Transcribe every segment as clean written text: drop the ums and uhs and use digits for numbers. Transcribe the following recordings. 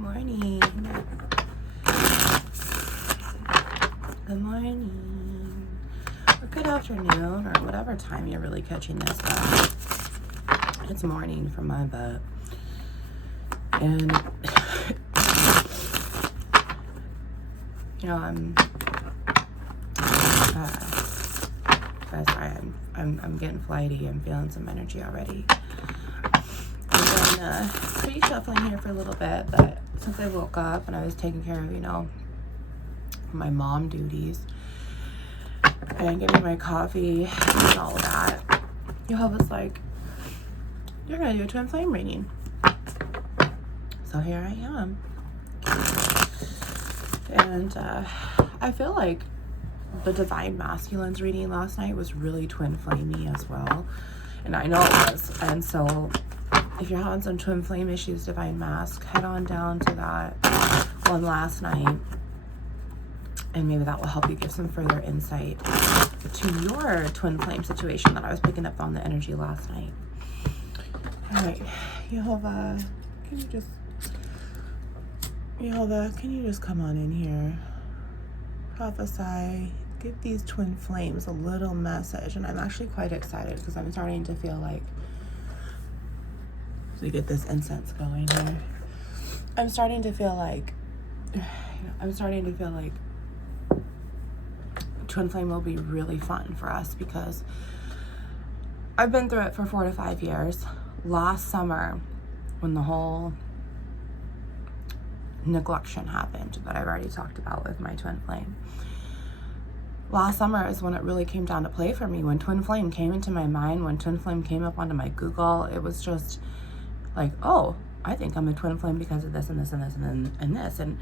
morning. Good morning. Or good afternoon, or whatever time you're really catching this up. It's morning for my butt. And, you know, I'm getting flighty. I'm feeling some energy already. I've been pretty shuffling here for a little bit, but since I woke up and I was taking care of, you know, my mom duties and getting my coffee and all of that, Jehovah's like, you're gonna do a twin flame reading. So here I am. And I feel like the Divine Masculines reading last night was really twin flamey as well. And I know it was. And so if you're having some twin flame issues, Divine Mask, head on down to that one last night. And maybe that will help you give some further insight to your twin flame situation that I was picking up on the energy last night. All right, Jehovah, can you just come on in here? Prophesy, give these twin flames a little message. And I'm actually quite excited because I'm starting to feel like, as we get this incense going here, I'm starting to feel like twin flame will be really fun for us because I've been through it for 4 to 5 years. Last summer, when the whole neglection happened that I've already talked about with my twin flame. Last summer is when it really came down to play for me. When twin flame came into my mind, when twin flame came up onto my Google, it was just like, oh, I think I'm a twin flame because of this and this and this and this. And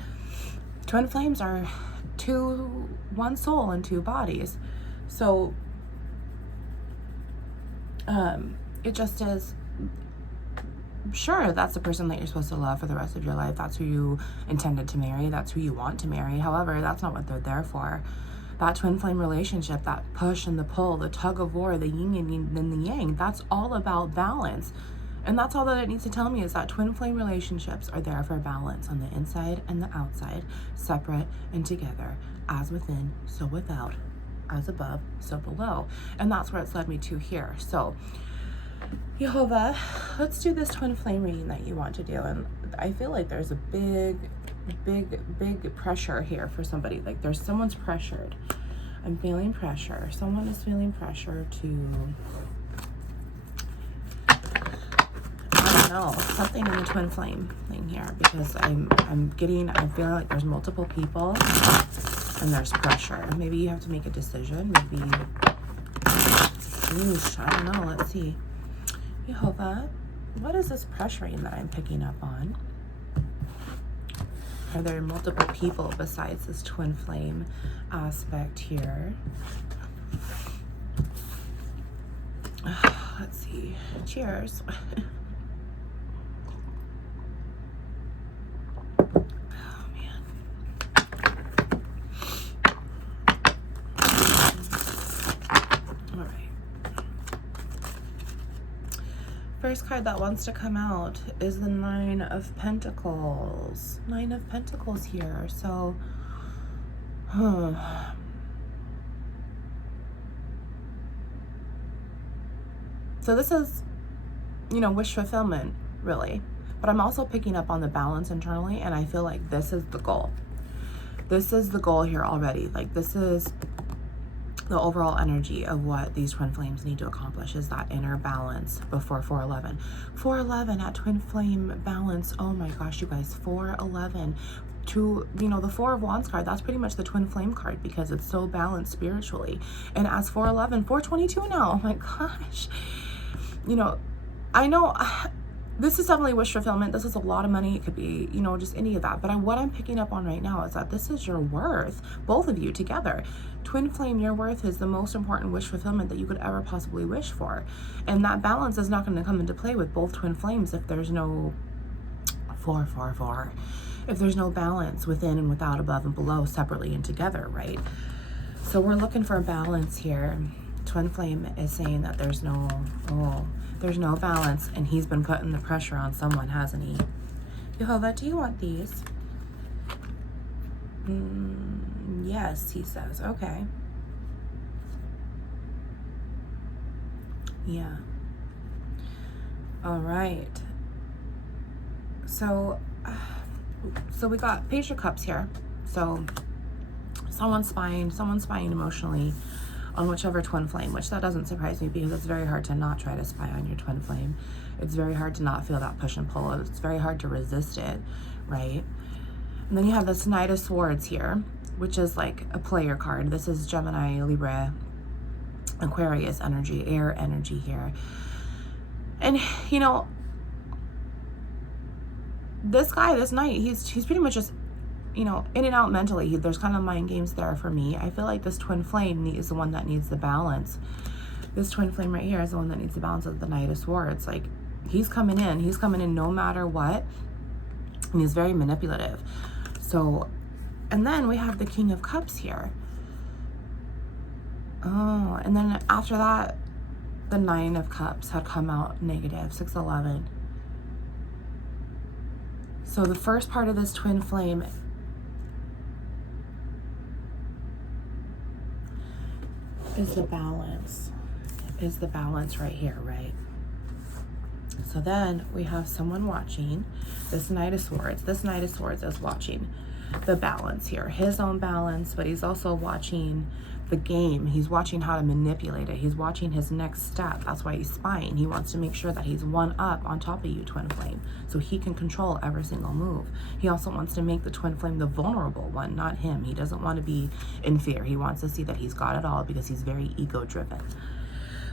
twin flames are one soul and 2 bodies. So it just is, sure, that's the person that you're supposed to love for the rest of your life. That's who you intended to marry. That's who you want to marry. However, that's not what they're there for. That twin flame relationship, that push and the pull, the tug of war, the yin and the yang, that's all about balance. And that's all that it needs to tell me, is that twin flame relationships are there for balance on the inside and the outside, separate and together, as within, so without, as above, so below. And that's where it's led me to here. So, Jehovah, let's do this twin flame reading that you want to do. And I feel like there's a big pressure here for somebody. Like someone's pressured. I'm feeling pressure. Someone is feeling pressure to, I don't know, something in the twin flame thing here, because I'm feeling like there's multiple people and there's pressure. Maybe you have to make a decision. Maybe, I don't know. Let's see. Jehovah, what is this pressuring that I'm picking up on? Are there multiple people besides this twin flame aspect here? Let's see. Cheers. First card that wants to come out is the 9 of Pentacles. 9 of Pentacles here. So, so this is, you know, wish fulfillment, really. But I'm also picking up on the balance internally, and I feel like this is the goal. This is the goal here already. Like, this is the overall energy of what these twin flames need to accomplish, is that inner balance before 411. 411 at twin flame balance. Oh my gosh, you guys, 411. To, you know, the 4 of Wands card, that's pretty much the twin flame card because it's so balanced spiritually. And as 411, 422 now. Oh my gosh. You know, I know this is definitely wish fulfillment. This is a lot of money. It could be, you know, just any of that. But what I'm picking up on right now is that this is your worth, both of you together. Twin flame, your worth is the most important wish fulfillment that you could ever possibly wish for. And that balance is not going to come into play with both twin flames if there's no 4. If there's no balance within and without, above and below, separately and together, right? So we're looking for a balance here. Twin flame is saying that there's no balance, and he's been putting the pressure on someone, hasn't he? Jehovah, do you want these? Yes, he says. Okay. Yeah. All right. So we got Page of Cups here. So someone's spying emotionally on whichever twin flame, which that doesn't surprise me because it's very hard to not try to spy on your twin flame. It's very hard to not feel that push and pull. It's very hard to resist it, right? And then you have this Knight of Swords here, which is like a player card. This is Gemini, Libra, Aquarius energy, air energy here. And, you know, this guy, this knight, he's pretty much just, you know, in and out mentally. There's kind of mind games there for me. I feel like this twin flame is the one that needs the balance. This twin flame right here is the one that needs the balance of the Knight of Swords. Like, he's coming in no matter what. And he's very manipulative. So, and then we have the King of Cups here. Oh, and then after that, the Nine of Cups had come out negative, 611. So the first part of this twin flame is the balance. Is the balance right here, right? So then we have someone watching this Knight of Swords. This Knight of Swords is watching the balance here, his own balance, but he's also watching the game. He's watching how to manipulate it. He's watching his next step. That's why he's spying. He wants to make sure that he's one up on top of you, twin flame, so he can control every single move. He also wants to make the twin flame the vulnerable one, not him. He doesn't want to be in fear. He wants to see that he's got it all because he's very ego driven.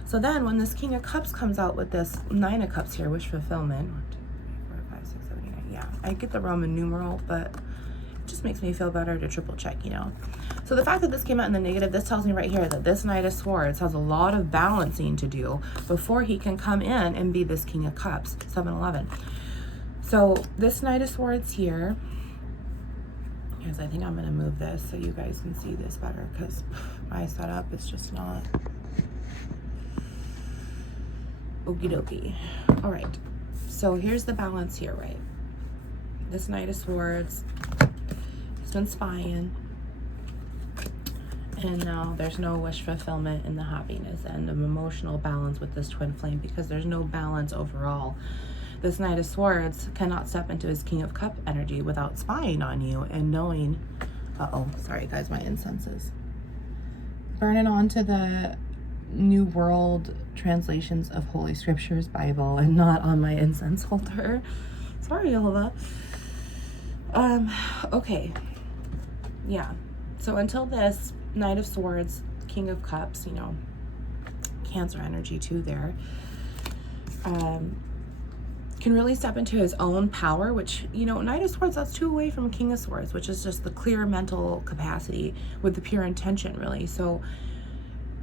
So then when this King of Cups comes out with this Nine of Cups here, wish fulfillment, 1, 2, 3, 4, 5, 6, 7, 8, 9. Yeah, I get the Roman numeral, but it just makes me feel better to triple check, you know. So the fact that this came out in the negative, this tells me right here that this Knight of Swords has a lot of balancing to do before he can come in and be this King of Cups, 711. So this Knight of Swords here, because I think I'm going to move this so you guys can see this better, because my setup is just not okie dokie. All right, so here's the balance here, right? This Knight of Swords, he's been spying, and now there's no wish fulfillment in the happiness and the emotional balance with this twin flame because there's no balance overall. This Knight of Swords cannot step into his King of Cup energy without spying on you and knowing, sorry guys, my incense is burning onto the New World Translations of Holy Scriptures Bible and not on my incense holder. Sorry, Jehovah. Okay. Yeah. So until this Knight of Swords, King of Cups, you know, Cancer energy too there, can really step into his own power, which, you know, Knight of Swords, that's 2 away from King of Swords, which is just the clear mental capacity with the pure intention, really. So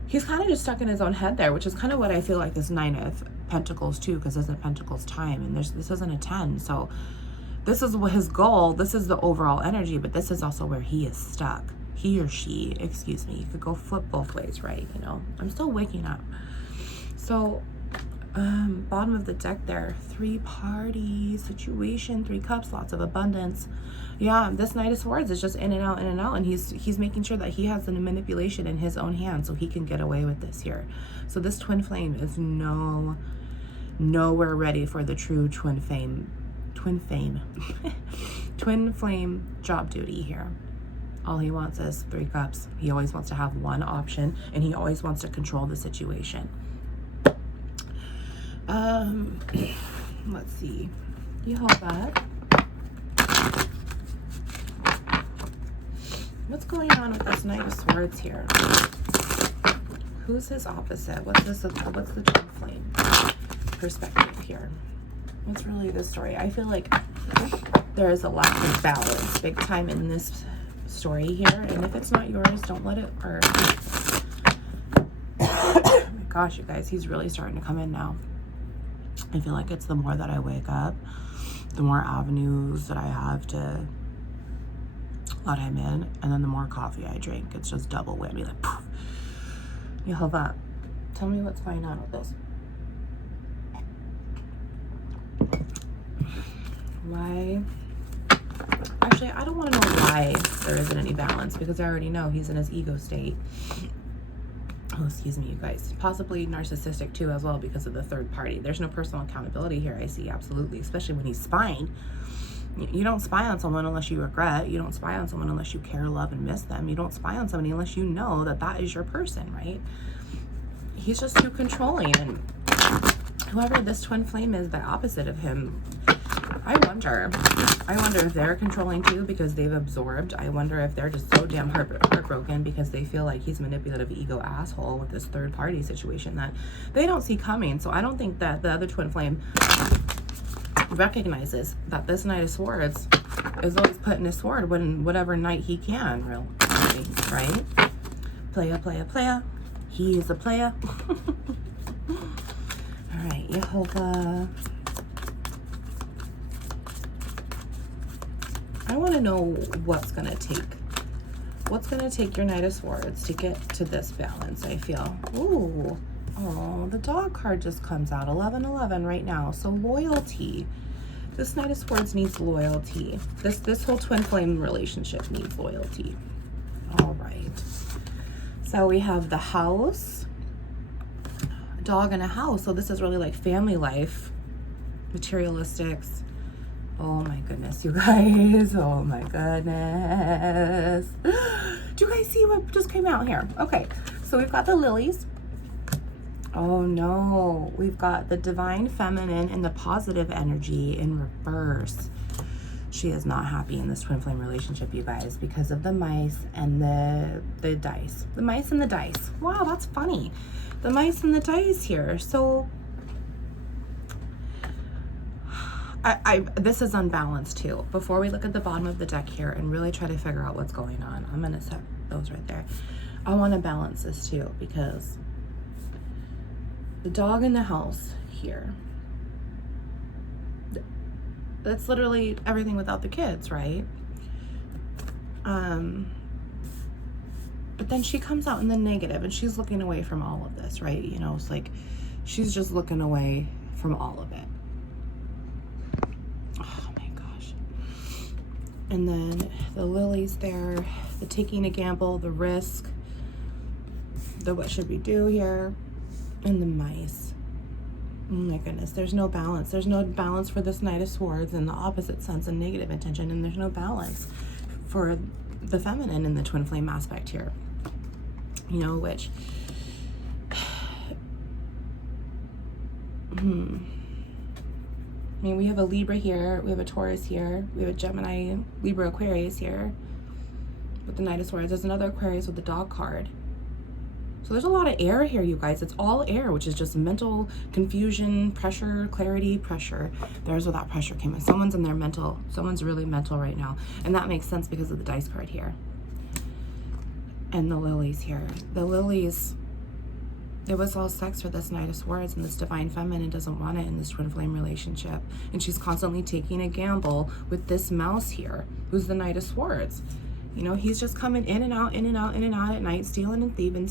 he's kind of just stuck in his own head there, which is kind of what I feel like this Nine of Pentacles too, because this is Pentacles time, and this isn't a 10. So this is his goal. This is the overall energy, but this is also where he is stuck. He or she, excuse me. You could go flip both ways, right? You know, I'm still waking up. So bottom of the deck there, 3 party situation, 3 cups, lots of abundance. Yeah, this Knight of Swords is just in and out, and he's making sure that he has the manipulation in his own hands so he can get away with this here. So this twin flame is nowhere ready for the true twin flame job duty here. All he wants is 3 cups. He always wants to have one option, and he always wants to control the situation. Let's see. Jehovah, what's going on with this Knight of Swords here? Who's his opposite? What's the twin flame perspective here? What's really the story? I feel like there is a lack of balance big time in this story here, and if it's not yours, don't let it burn. Oh my gosh, you guys, he's really starting to come in now. I feel like it's the more that I wake up, the more avenues that I have to let him in, and then the more coffee I drink. It's just double whammy, like poof. Jehovah, tell me what's going on with this. Why Actually, I don't want to know why there isn't any balance, because I already know he's in his ego state. Oh, excuse me, you guys. Possibly narcissistic too as well, because of the third party. There's no personal accountability here, I see, absolutely, especially when he's spying. You don't spy on someone unless you regret. You don't spy on someone unless you care, love, and miss them. You don't spy on somebody unless you know that that is your person, right? He's just too controlling, and whoever this twin flame is, the opposite of him, I wonder if they're controlling too, because they've absorbed. I wonder if they're just so damn heartbroken because they feel like he's a manipulative ego asshole with this third party situation that they don't see coming. So I don't think that the other twin flame recognizes that this Knight of Swords is always putting his sword when whatever night he can, really, right? Playa, playa, playa. He is a playa. All right, Jehovah. I want to know what's going to take your Knight of Swords to get to this balance, I feel. Ooh. Oh, the dog card just comes out. 1111 right now. So loyalty. This Knight of Swords needs loyalty. This whole twin flame relationship needs loyalty. All right. So we have the house. A dog and a house. So this is really like family life. Materialistics. Oh my goodness, you guys. Oh my goodness. Do you guys see what just came out here? Okay, so we've got the lilies. Oh no, we've got the divine feminine and the positive energy in reverse. She is not happy in this twin flame relationship, you guys, because of the mice and the dice. The mice and the dice. Wow, that's funny. The mice and the dice here. So this is unbalanced too. Before we look at the bottom of the deck here and really try to figure out what's going on, I'm going to set those right there. I want to balance this too, because the dog in the house here, that's literally everything without the kids, right? But then she comes out in the negative and she's looking away from all of this, right? You know, it's like she's just looking away from all of it. And then the lilies there, the taking a gamble, the risk, the what should we do here, and the mice. Oh my goodness, there's no balance. There's no balance for this Knight of Swords in the opposite sense and negative intention, and there's no balance for the feminine in the twin flame aspect here. You know, which... I mean, we have a Libra here, we have a Taurus here, we have a Gemini, Libra, Aquarius here with the Knight of Swords. There's another Aquarius with the dog card. So there's a lot of air here, you guys. It's all air, which is just mental confusion, pressure, clarity, pressure. There's where that pressure came in. Someone's in their mental, someone's really mental right now. And that makes sense because of the dice card here. And the lilies here. The lilies... It was all sex for this Knight of Swords, and this divine feminine doesn't want it in this twin flame relationship. And she's constantly taking a gamble with this mouse here, who's the Knight of Swords. You know, he's just coming in and out, in and out, in and out at night, stealing and thieving,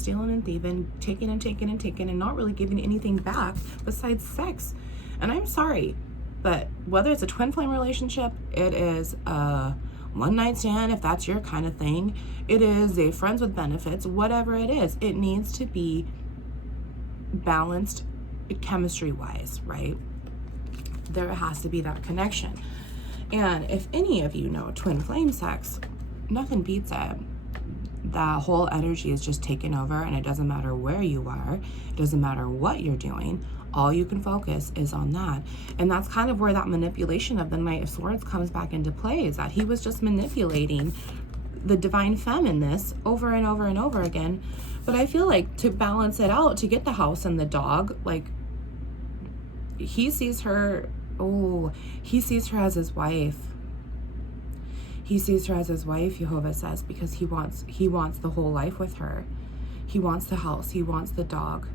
taking and taking and taking, and not really giving anything back besides sex. And I'm sorry, but whether it's a twin flame relationship, it is a one night stand, if that's your kind of thing, it is a friends with benefits, whatever it is, it needs to be balanced chemistry wise, right? There has to be that connection. And if any of you know twin flame sex, nothing beats it. That whole energy is just taken over, and it doesn't matter where you are, it doesn't matter what you're doing, all you can focus is on that. And that's kind of where that manipulation of the Knight of Swords comes back into play, is that he was just manipulating the divine feminine over and over and over again. But I feel like to balance it out, to get the house and the dog, like he sees her, he sees her as his wife. He sees her as his wife, Jehovah says, because he wants the whole life with her. He wants the house, he wants the dog,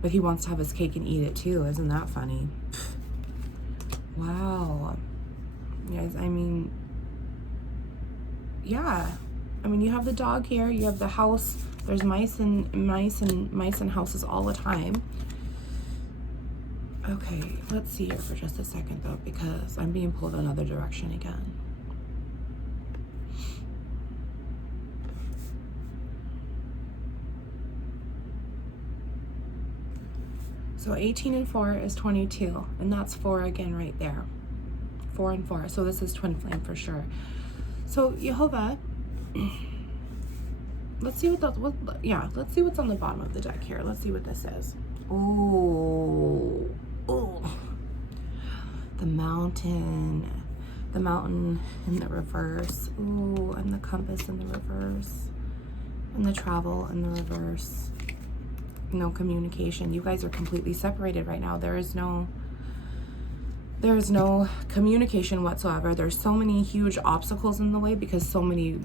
but he wants to have his cake and eat it too. Isn't that funny? Wow. Guys, I mean, yeah. I mean, you have the dog here, you have the house. There's mice and houses all the time. Okay, let's see here for just a second though, because I'm being pulled another direction again. So 18 and 4 is 22, and that's 4 again right there. 4 and 4. So this is twin flame for sure. So Jehovah, let's see let's see what's on the bottom of the deck here. Let's see what this is. Oh, the mountain in the reverse. Ooh, and the compass in the reverse, and the travel in the reverse. No communication. You guys are completely separated right now. There is no communication whatsoever. There's so many huge obstacles in the way because so many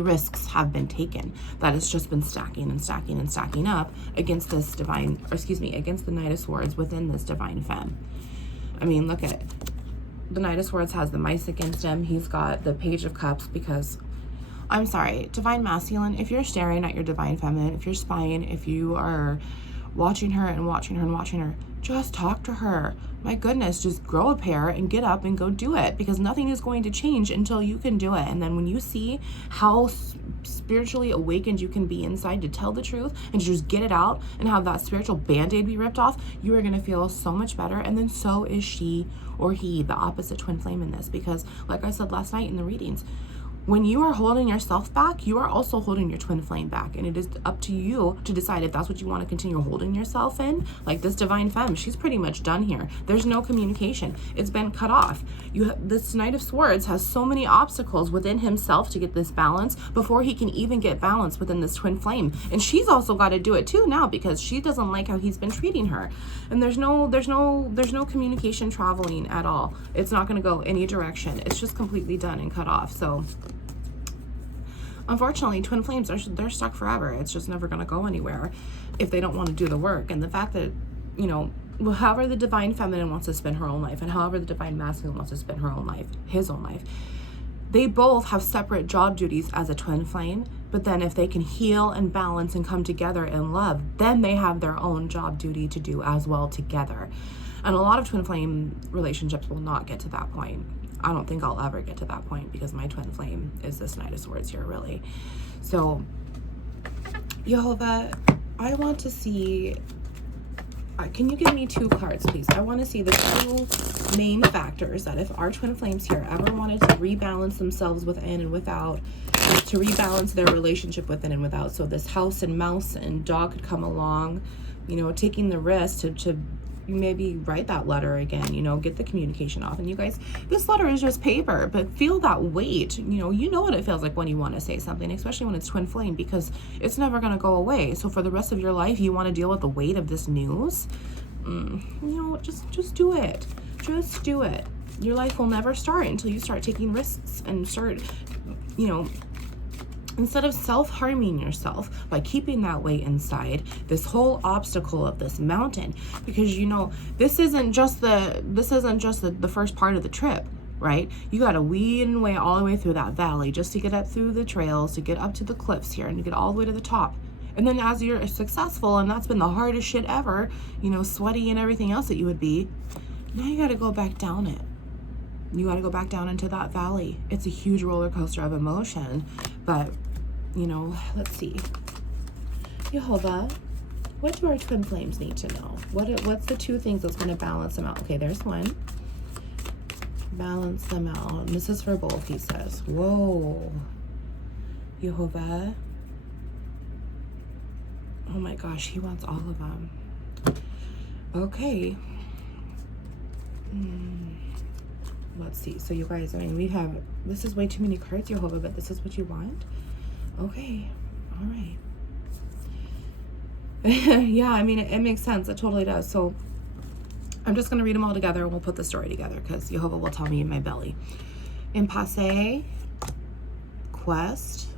risks have been taken that it's just been stacking and stacking and stacking up against this against the Knight of Swords within this divine femme. I mean, look at it. The Knight of Swords has the mice against him. He's got the Page of Cups because, I'm sorry, divine masculine, if you're staring at your divine feminine, if you're spying, if you are watching her and watching her and watching her, just talk to her. My goodness, just grow a pair and get up and go do it, because nothing is going to change until you can do it. And then when you see how spiritually awakened you can be inside to tell the truth and to just get it out and have that spiritual band-aid be ripped off, you are going to feel so much better. And then so is she or he, the opposite twin flame in this, because like I said last night in the readings, when you are holding yourself back, you are also holding your twin flame back. And it is up to you to decide if that's what you want to continue holding yourself in. Like this divine femme, she's pretty much done here. There's no communication. It's been cut off. This Knight of Swords has so many obstacles within himself to get this balance before he can even get balance within this twin flame. And she's also got to do it too now because she doesn't like how he's been treating her. And there's no communication traveling at all. It's not going to go any direction. It's just completely done and cut off. So unfortunately, twin flames, they're stuck forever. It's just never going to go anywhere if they don't want to do the work. And the fact that, however the divine feminine wants to spend her own life and however the divine masculine wants to spend her own life, his own life, they both have separate job duties as a twin flame. But then if they can heal and balance and come together in love, then they have their own job duty to do as well together. And a lot of twin flame relationships will not get to that point. I don't think I'll ever get to that point because my twin flame is this Knight of Swords here, really. So, Jehovah, I want to see, can you give me 2 cards, please? I want to see the 2 main factors that if our twin flames here ever wanted to rebalance themselves within and without, to rebalance their relationship within and without. So this house and mouse and dog could come along, taking the risk to maybe write that letter again, get the communication off. And you guys, this letter is just paper, but feel that weight. You know what it feels like when you want to say something, especially when it's twin flame, because it's never going to go away. So for the rest of your life, you want to deal with the weight of this news. Just do it. Just do it. Your life will never start until you start taking risks and start, instead of self-harming yourself by keeping that weight inside, this whole obstacle of this mountain, because this isn't just the first part of the trip, right? You got to weed and way all the way through that valley just to get up through the trails, to get up to the cliffs here and to get all the way to the top. And then as you're successful, and that's been the hardest shit ever, sweaty and everything else that you would be, now you got to go back down it. You got to go back down into that valley. It's a huge roller coaster of emotion, but let's see. Jehovah, what do our twin flames need to know? What's the 2 things that's going to balance them out? Okay, there's one. Balance them out. And this is for both, he says. Whoa. Jehovah. Oh my gosh, he wants all of them. Okay. Let's see. So you guys, this is way too many cards, Jehovah, but this is what you want? Okay. All right. Yeah, it makes sense. It totally does. So I'm just going to read them all together and we'll put the story together because Jehovah will tell me in my belly. Impasse, quest,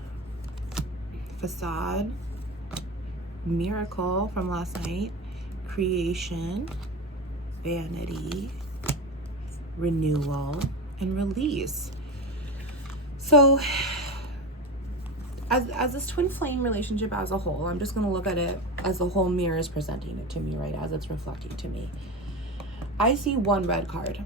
facade, miracle from last night, creation, vanity, renewal, and release. So as this twin flame relationship as a whole, I'm just going to look at it as the whole mirror is presenting it to me, right, as it's reflecting to me. I see 1 red card.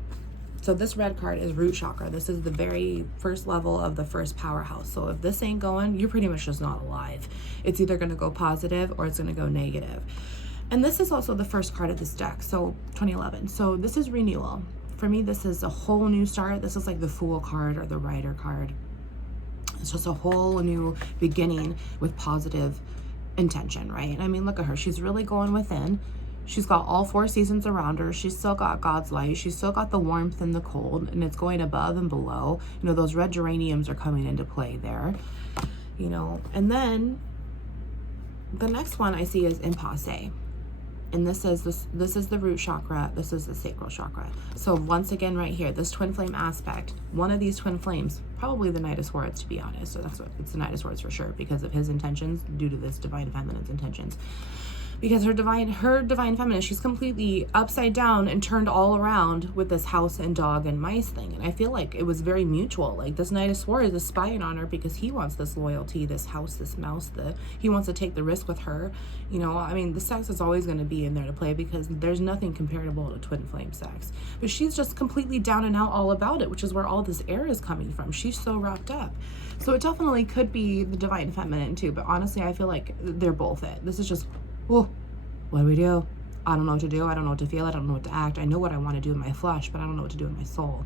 So this red card is root chakra. This is the very first level of the first powerhouse. So if this ain't going, you're pretty much just not alive. It's either going to go positive or it's going to go negative. And this is also the first card of this deck, so 2011. So this is renewal. For me, this is a whole new start. This is like the Fool card or the Rider card. It's just a whole new beginning with positive intention, right? I mean, look at her. She's really going within. She's got all 4 seasons around her. She's still got God's light. She's still got the warmth and the cold, and it's going above and below. You know, those red geraniums are coming into play there, you know. And then the next one I see is impasse. And this is the root chakra. This is the sacral chakra. So once again, right here, this twin flame aspect, one of these twin flames, probably the Knight of Swords, to be honest. So that's what it's the Knight of Swords for sure, because of his intentions, due to this divine feminine's intentions. Because her divine feminine, she's completely upside down and turned all around with this house and dog and mice thing. And I feel like it was very mutual. Like this Knight of Swords is spying on her because he wants this loyalty, this house, this mouse, he wants to take the risk with her. You know, I mean, the sex is always going to be in there to play because there's nothing comparable to twin flame sex. But she's just completely down and out all about it, which is where all this air is coming from. She's so wrapped up. So it definitely could be the divine feminine too. But honestly, I feel like they're both it. This is just, whoa. What do we do? I don't know what to do. I don't know what to feel. I don't know what to act. I know what I want to do in my flesh, but I don't know what to do in my soul.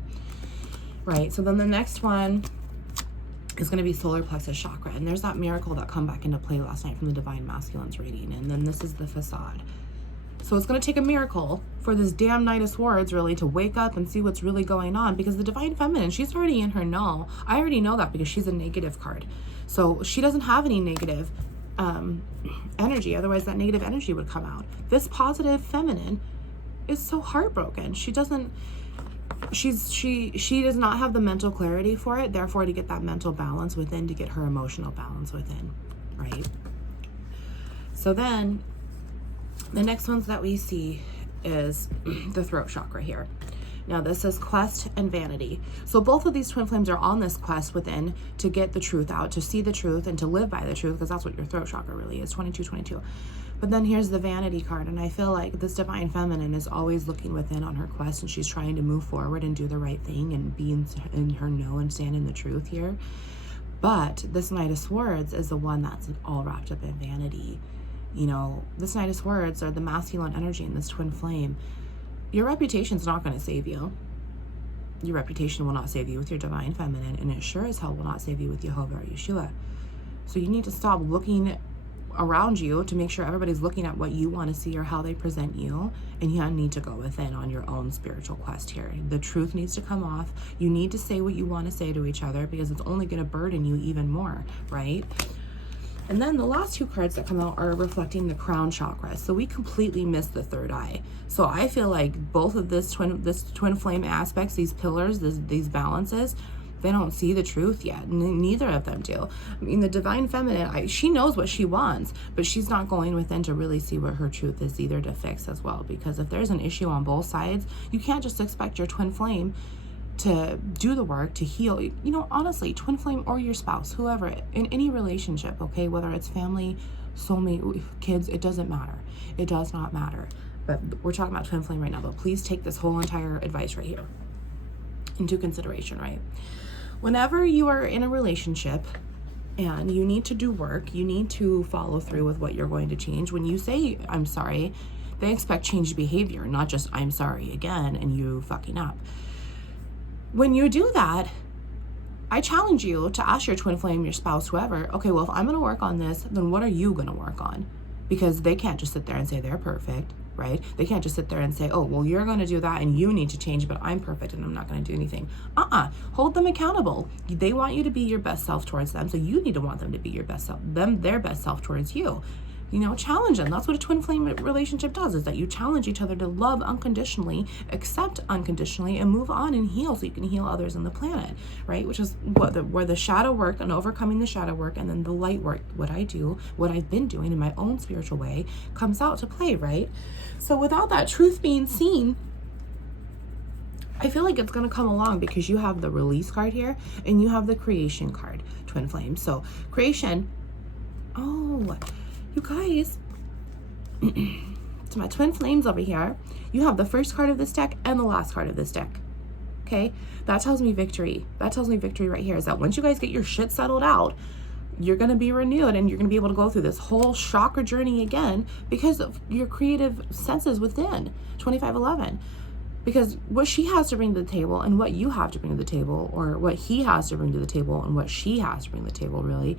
Right? So then the next one is going to be solar plexus chakra. And there's that miracle that come back into play last night from the divine masculines reading. And then this is the facade. So it's going to take a miracle for this damn Knight of Swords really to wake up and see what's really going on, because the divine feminine, she's already in her null. I already know that because she's a negative card. So she doesn't have any negative energy, otherwise that negative energy would come out. This positive feminine is so heartbroken. She does not have the mental clarity for it, therefore to get that mental balance within, to get her emotional balance within, right? So then the next ones that we see is the throat chakra here. Now this is quest and vanity. So both of these twin flames are on this quest within to get the truth out, to see the truth and to live by the truth, because that's what your throat chakra really is, 2222. But then here's the vanity card, and I feel like this divine feminine is always looking within on her quest, and she's trying to move forward and do the right thing and be in her know and stand in the truth here. But this Knight of Swords is the one that's all wrapped up in vanity. You know, this Knight of Swords are the masculine energy in this twin flame. Your reputation's not going to save you. Your reputation will not save you with your divine feminine, and it sure as hell will not save you with Jehovah or Yeshua. So you need to stop looking around you to make sure everybody's looking at what you want to see or how they present you, and you need to go within on your own spiritual quest here. The truth needs to come off. You need to say what you want to say to each other, because it's only going to burden you even more, right? And then the last 2 cards that come out are reflecting the crown chakra. So we completely missed the third eye. So I feel like both of this twin flame aspects, these pillars, these balances, they don't see the truth yet. Neither of them do. I mean, the divine feminine, she knows what she wants, but she's not going within to really see what her truth is either, to fix as well. Because if there's an issue on both sides, you can't just expect your twin flame to do the work to heal. You know, honestly, twin flame or your spouse, whoever, in any relationship, okay, whether it's family, soulmate, kids, it doesn't matter. It does not matter. But we're talking about twin flame right now. But please take this whole entire advice right here into consideration, right? Whenever you are in a relationship and you need to do work, you need to follow through with what you're going to change. When you say I'm sorry, they expect changed behavior, not just I'm sorry again and you fucking up. When you do that, I challenge you to ask your twin flame, your spouse, whoever, okay, well, if I'm going to work on this, then what are you going to work on? Because they can't just sit there and say they're perfect, right? They can't just sit there and say, oh, well, you're going to do that and you need to change, but I'm perfect and I'm not going to do anything. Hold them accountable. They want you to be your best self towards them, so you need to want them to be your best self, their best self towards you. You know, challenge them. That's what a twin flame relationship does, is that you challenge each other to love unconditionally, accept unconditionally, and move on and heal so you can heal others on the planet, right? Which is where the shadow work and overcoming the shadow work, and then the light work, what I do, what I've been doing in my own spiritual way, comes out to play, right? So without that truth being seen, I feel like it's going to come along, because you have the release card here and you have the creation card, twin flame. So creation, you guys, to my twin flames over here, you have the first card of this deck and the last card of this deck. Okay, that tells me victory. That tells me victory right here, is that once you guys get your shit settled out, you're going to be renewed, and you're going to be able to go through this whole chakra journey again because of your creative senses within 2511. Because what she has to bring to the table and what you have to bring to the table, or what he has to bring to the table and what she has to bring to the table, really,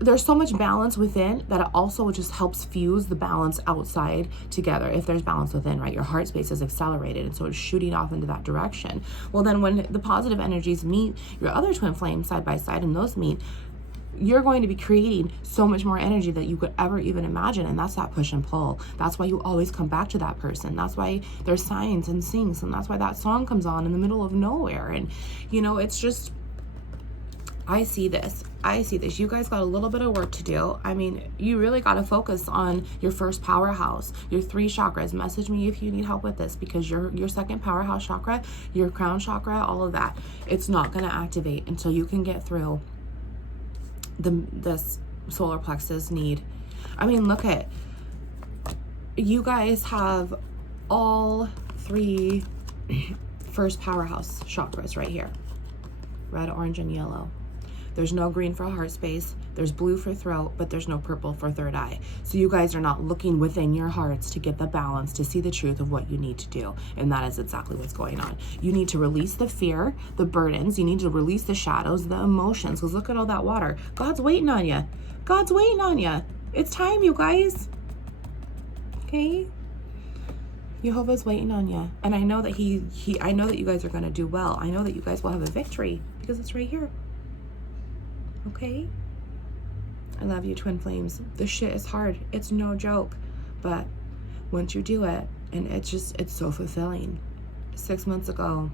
there's so much balance within that it also just helps fuse the balance outside together. If there's balance within, right, your heart space is accelerated, and so it's shooting off into that direction. Well, then when the positive energies meet your other twin flames side by side, and those meet, you're going to be creating so much more energy that you could ever even imagine. And that's that push and pull. That's why you always come back to that person. That's why there's signs and syncs, and that's why that song comes on in the middle of nowhere. And you know, it's just, I see this. You guys got a little bit of work to do. I mean, you really got to focus on your first powerhouse, your 3 chakras. Message me if you need help with this, because your second powerhouse chakra, your crown chakra, all of that, it's not going to activate until you can get through this solar plexus need. I mean, look at, you guys have all 3 first powerhouse chakras right here. Red, orange, and yellow. There's no green for heart space. There's blue for throat, but there's no purple for third eye. So you guys are not looking within your hearts to get the balance, to see the truth of what you need to do. And that is exactly what's going on. You need to release the fear, the burdens. You need to release the shadows, the emotions. Because look at all that water. God's waiting on you. God's waiting on you. It's time, you guys. Okay? Jehovah's waiting on you. And I know that I know that you guys are going to do well. I know that you guys will have a victory because it's right here. Okay? I love you, twin flames. This shit is hard. It's no joke. But once you do it, and it's so fulfilling. 6 months ago,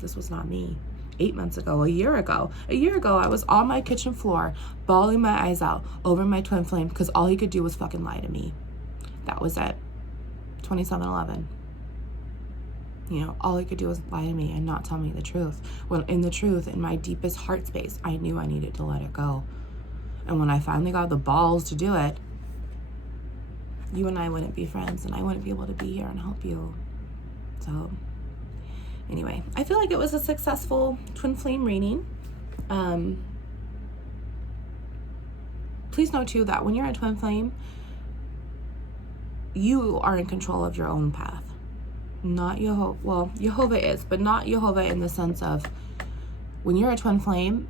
this was not me. 8 months ago, a year ago, I was on my kitchen floor, bawling my eyes out over my twin flame because all he could do was fucking lie to me. That was it. 2711. You know, all he could do was lie to me and not tell me the truth. Well, in the truth, in my deepest heart space, I knew I needed to let it go. And when I finally got the balls to do it, you and I wouldn't be friends, and I wouldn't be able to be here and help you. So anyway, I feel like it was a successful twin flame reading. Please know too that when you're a twin flame, you are in control of your own path. Not Jehovah. Well, Jehovah is, but not Jehovah in the sense of, when you're a twin flame,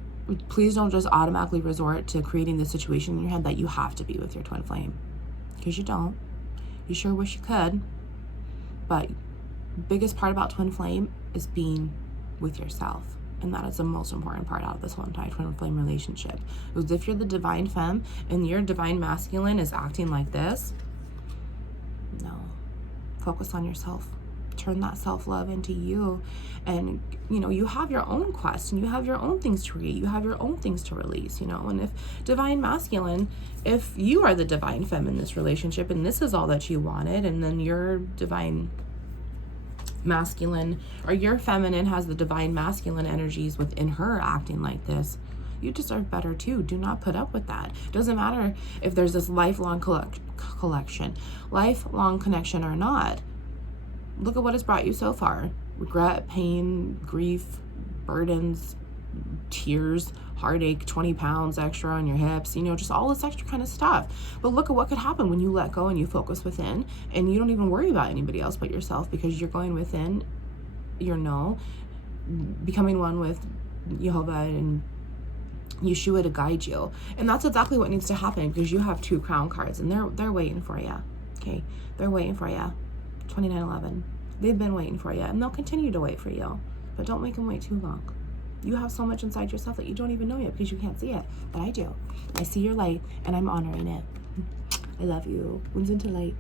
please don't just automatically resort to creating this situation in your head that you have to be with your twin flame. Because you don't. You sure wish you could. But biggest part about twin flame is being with yourself. And that is the most important part out of this whole entire twin flame relationship. Because if you're the divine femme and your divine masculine is acting like this, no. Focus on yourself. Turn that self-love into you. And, you know, you have your own quest, and you have your own things to create. You have your own things to release, you know. And if divine masculine, if you are the divine femme in this relationship, and this is all that you wanted, and then your divine masculine, or your feminine has the divine masculine energies within her acting like this, you deserve better too. Do not put up with that. Doesn't matter if there's this lifelong lifelong connection or not. Look at what has brought you so far. Regret, pain, grief, burdens, tears, heartache, 20 pounds extra on your hips, you know, just all this extra kind of stuff. But look at what could happen when you let go and you focus within, and you don't even worry about anybody else but yourself, because you're going within, becoming one with Jehovah and Yeshua to guide you. And that's exactly what needs to happen, because you have 2 crown cards, and they're waiting for you. Okay? They're waiting for you. 2911. They've been waiting for you, and they'll continue to wait for you. But don't make them wait too long. You have so much inside yourself that you don't even know yet because you can't see it. But I do. I see your light, and I'm honoring it. I love you. Wounds into light.